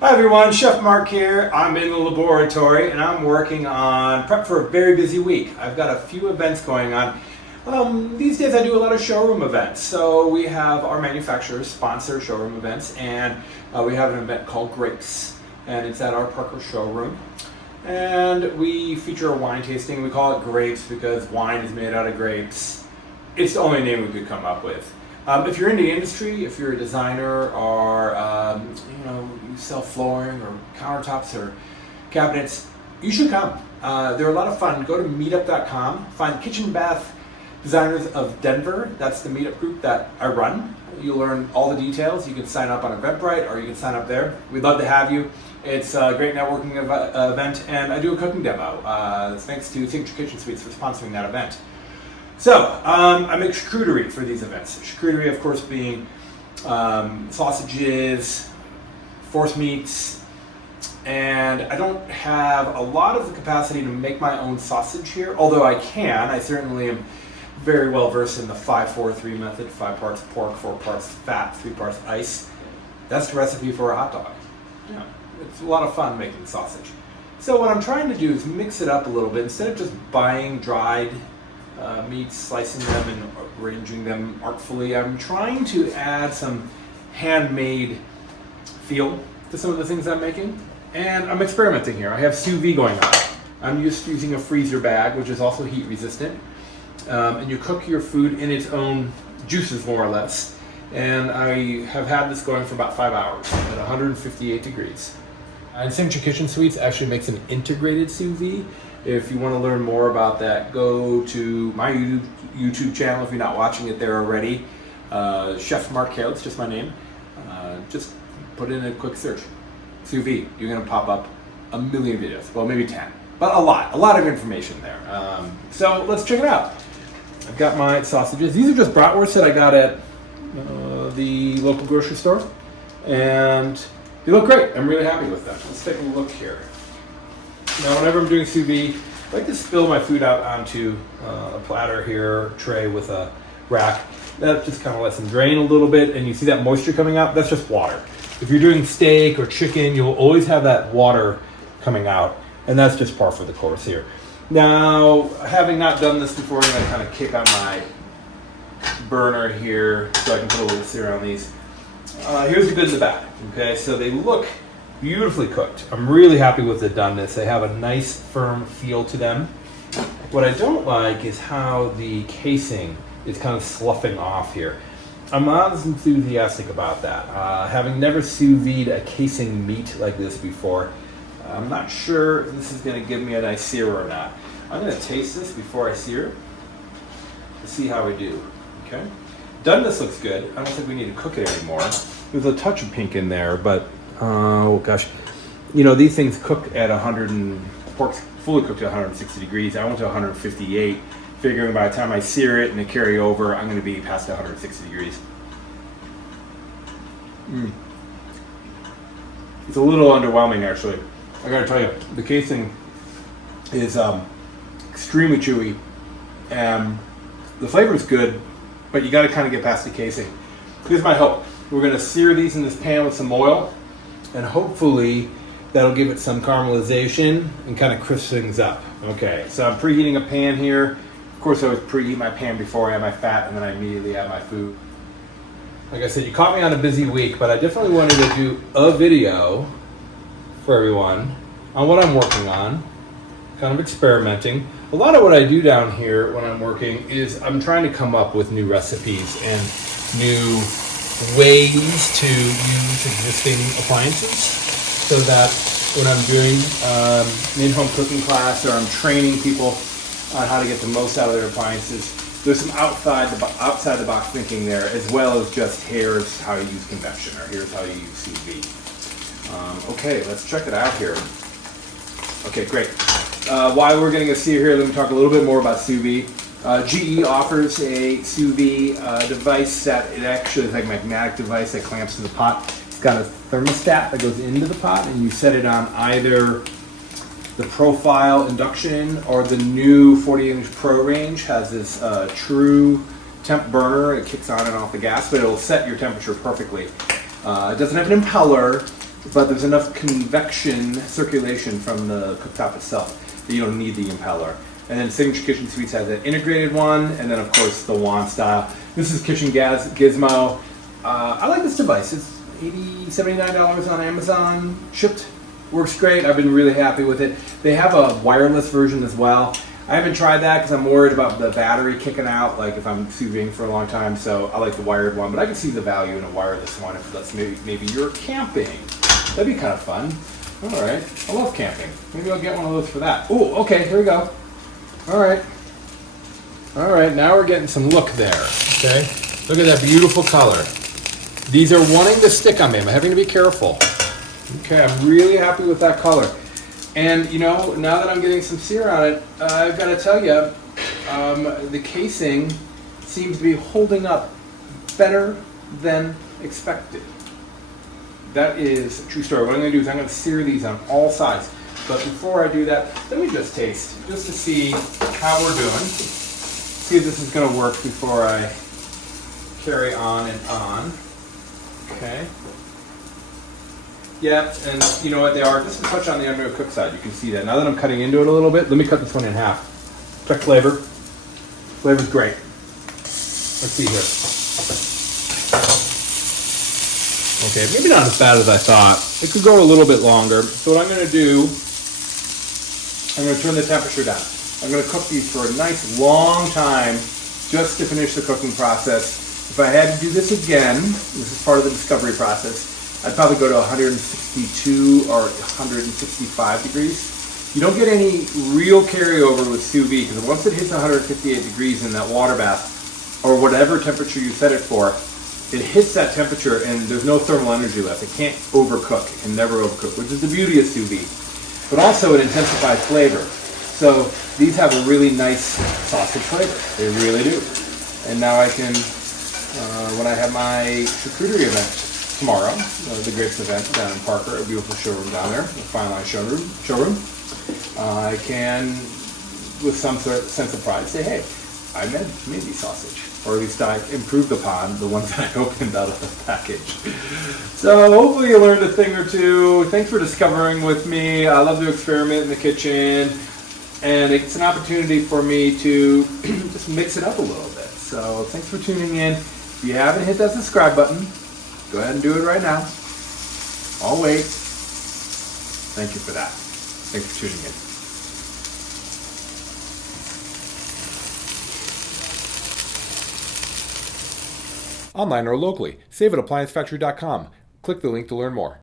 Hi everyone, Chef Mark here. I'm in the laboratory and I'm working on prep for a very busy week. I've got a few events going on. These days I do a lot of showroom events. So we have our manufacturers sponsor showroom events, and we have an event called Grapes, and it's at our Parker showroom. And we feature a wine tasting. We call it Grapes because wine is made out of grapes. It's the only name we could come up with. If you're in the industry, if you're a designer or you sell flooring or countertops or cabinets, you should come. They're a lot of fun. Go to meetup.com, find Kitchen Bath Designers of Denver. That's the meetup group that I run. You'll learn all the details. You can sign up on Eventbrite or you can sign up there. We'd love to have you. It's a great networking event, and I do a cooking demo. Thanks to Signature Kitchen Suites for sponsoring that event. So, I make charcuterie for these events. Charcuterie, of course, being sausages, force meats, and I don't have a lot of the capacity to make my own sausage here, although I can. I certainly am very well versed in the 5-4-3 method, 5 parts pork, 4 parts fat, 3 parts ice. That's the recipe for a hot dog. Yeah, it's a lot of fun making sausage. So what I'm trying to do is mix it up a little bit. Instead of just buying dried meats, slicing them and arranging them artfully, I'm trying to add some handmade feel to some of the things I'm making. And I'm experimenting here. I have sous vide going on. I'm just using a freezer bag, which is also heat resistant. And you cook your food in its own juices, more or less. And I have had this going for about 5 hours at 158 degrees. And Signature Kitchen Suites actually makes an integrated sous vide. If you want to learn more about that, go to my YouTube channel if you're not watching it there already. Chef Mark Hale, it's just my name. Just put in a quick search. Sous vide. You're going to pop up a million videos. Well, maybe 10. But a lot of information there. So let's check it out. I've got my sausages. These are just bratwursts that I got at the local grocery store. And they look great. I'm really happy with them. Let's take a look here. Now, whenever I'm doing sous vide, I like to spill my food out onto a platter here, tray with a rack. That just kind of lets them drain a little bit, and you see that moisture coming out? That's just water. If you're doing steak or chicken, you'll always have that water coming out, and that's just par for the course here. Now, having not done this before, I'm going to kind of kick on my burner here so I can put a little sear on these. Here's the good and the bad. Okay, so they look beautifully cooked. I'm really happy with the doneness. They have a nice firm feel to them. What I don't like is how the casing is kind of sloughing off here. I'm not as enthusiastic about that. Having never sous vide a casing meat like this before, I'm not sure if this is going to give me a nice sear or not. I'm going to taste this before I sear it to see how we do. Okay, doneness looks good. I don't think we need to cook it anymore. There's a touch of pink in there, but oh gosh, these things cook at pork's fully cooked at 160 degrees. I went to 158, figuring by the time I sear it and it carry over, I'm going to be past 160 degrees. It's a little underwhelming, actually. I got to tell you, the casing is extremely chewy, and the flavor is good, but you got to kind of get past the casing. Here's my hope. We're going to sear these in this pan with some oil, and hopefully that'll give it some caramelization and kind of crisp things up. Okay, so I'm preheating a pan here. Of course, I always preheat my pan before I add my fat, and then I immediately add my food. Like I said, you caught me on a busy week, but I definitely wanted to do a video for everyone on what I'm working on, kind of experimenting. A lot of what I do down here when I'm working is I'm trying to come up with new recipes and new ways to use existing appliances, so that when I'm doing an in-home cooking class or I'm training people on how to get the most out of their appliances, there's some outside the box thinking there, as well as just here's how you use convection, or here's how you use sous vide. Okay, let's check it out here. Okay, great. While we're getting a sear here, let me talk a little bit more about sous vide. GE offers a sous vide device that it actually is like a magnetic device that clamps to the pot. It's got a thermostat that goes into the pot, and you set it on either the profile induction or the new 40-inch Pro range. Has this true temp burner. It kicks on and off the gas, but it'll set your temperature perfectly. It doesn't have an impeller. but there's enough convection circulation from the cooktop itself that you don't need the impeller. And then Signature Kitchen Suites has an integrated one, and then of course the wand style. This is Kitchen Gizmo. I like this device. It's $80, $79 on Amazon, shipped. Works great. I've been really happy with it. They have a wireless version as well. I haven't tried that because I'm worried about the battery kicking out, like if I'm sous vide for a long time. So I like the wired one, but I can see the value in a wireless one if that's maybe you're camping. That'd be kind of fun. All right, I love camping. Maybe I'll get one of those for that. Oh, okay, here we go. All right, now we're getting some look there. Okay, look at that beautiful color. These are wanting to stick on me. I'm having to be careful. Okay, I'm really happy with that color. And you know, now that I'm getting some sear on it, I've got to tell you, the casing seems to be holding up better than expected. That is a true story. What I'm going to do is I'm going to sear these on all sides. But before I do that, let me just taste, just to see how we're doing. See if this is going to work before I carry on and on. Okay. Yeah, and you know what they are? Just a touch on the undercooked side. You can see that. Now that I'm cutting into it a little bit, let me cut this one in half. Check flavor. Flavor's great. Let's see here. Okay, maybe not as bad as I thought. It could go a little bit longer. So what I'm going to do, I'm going to turn the temperature down. I'm going to cook these for a nice long time just to finish the cooking process. If I had to do this again, this is part of the discovery process, I'd probably go to 162 or 165 degrees. You don't get any real carryover with sous vide because once it hits 158 degrees in that water bath, or whatever temperature you set it for, it hits that temperature and there's no thermal energy left. It can't overcook. It can never overcook, which is the beauty of sous vide. But also it intensifies flavor. So these have a really nice sausage flavor. They really do. And now I can, when I have my charcuterie event tomorrow, the Grapes event down in Parker, a beautiful showroom down there, a fine line showroom, I can, with some sort of sense of pride, say, hey, I made these sausage. Or at least I improved upon the ones that I opened out of the package. So hopefully you learned a thing or two. Thanks for discovering with me. I love to experiment in the kitchen. And it's an opportunity for me to just mix it up a little bit. So thanks for tuning in. If you haven't hit that subscribe button, go ahead and do it right now. I'll wait. Thank you for that. Thanks for tuning in. Online or locally, save at ApplianceFactory.com. Click the link to learn more.